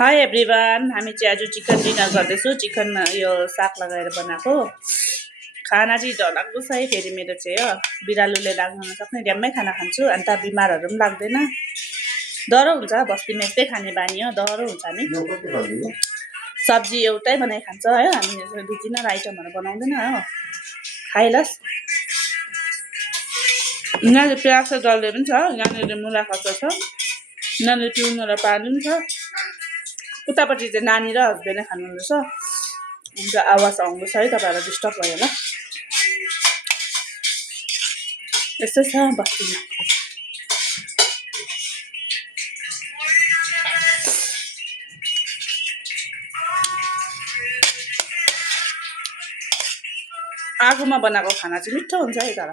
High everyone, हामी चाहिँ आज चिकन डिनर गर्दैछौँ। चिकन यो साग लगाएर बनाएको खाना चाहिँ डरलाग्दो छ है। फेरि मेरो चाहिँ हो बिरालोले लाग्न नसक्ने ड्याम्मै खाना खान्छु, अन्त बिमारहरू पनि लाग्दैन। डह्रो हुन्छ, बस्तीमा यस्तै खाने बानी हो, डह्रो हुन्छ। हामी सब्जी एउटै बनाइ खान्छ है, हामी दुई तिनवटा आइटमहरू बनाउँदैन हो। खाइलास्। यहाँनिर प्याज र डल्ले पनि छ, यहाँनिर मुला खच्चा छ, यहाँनिर पिउनु र पानी पनि छ। उतापट्टि चाहिँ नानी र हस्बेन्डले खानुहुँदैछ, अन्त आवाज आउँदैछ है, तपाईँहरूलाई डिस्टर्ब भयो होला। यस्तै छ बस्तीमा। आगोमा बनाएको खाना चाहिँ मिठो हुन्छ है। तर